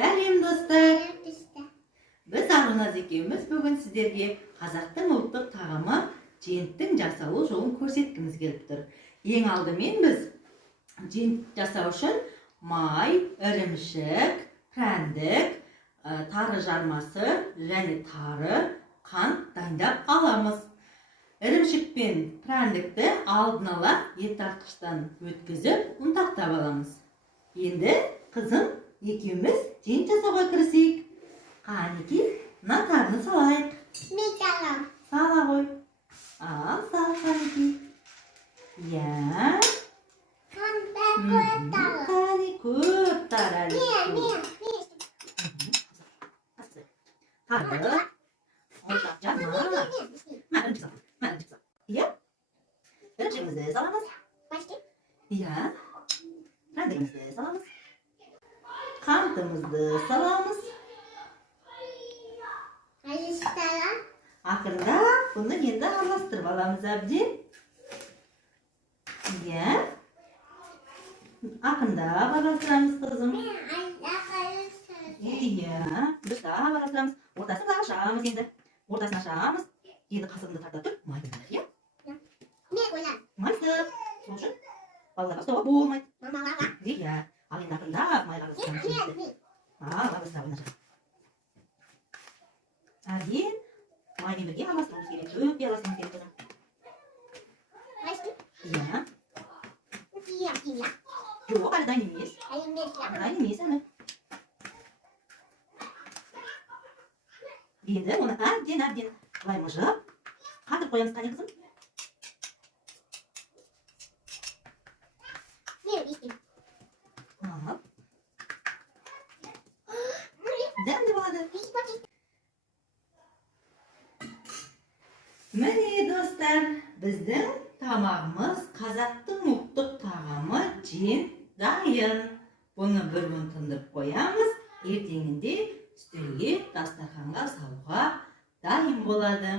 Сәлем достар. Біз Аруназ екеуміз бүгін сіздерге қазақтың ұлттық тағамы женттің жасалу жолын көрсеткіміз келіп тұр. Ең алдымен біз жент жасау үшін май, ірімшік, прәндік, тары жармасы және тары қант дайындап аламыз. Ірімшік пен прәндікті алдын ала еттартқыштан өткізіп ұнтақтап аламыз. Енді қызым екеуміз жент жасауға кірісейік. Қанеки, мына тарыны салайық. Мен салам. Сала ғой. Ал, сал Қанеки. Я. Қане көп тары әлі. Тары. Олжақ жарма. Иә? Ірімшігімізді саламыз. Иә. Прәндігімізді саламыз. Қантымызды саламыз. Ақырындап бұны енді араластырып аламыз әбден. Иә. Ақырындап араластырамыз қызым. Иә. Дұрыстап араластырамыз. Ортасын ашамыз енді. Ортасын ашамыз. Енді қасығымды тарта тұр. Май береміз, иә? Майсыз. Сол үшін балаларға ұстауға болмайды. Иә. Ал енді ақырындап майға араластырамыз. Ал, араластыра ойнашық. Әбден маймен бірге араластыруымыз керек. Өкпе араластыруымыз керек қызым. Иә. Жоқ, әлі дайын емес. Дайын емес әлі. Енді оны әбден былай мұжып қатырып қоямыз. Қане қызым? Ал. Дәмді болады. Міне достар, біздің тамағымыз қазақтың ұлттық тағамы жент дайын. Бұны бір күн тындырып қоямыз, ертеңінде үстелге дастарханға салуға дайын болады.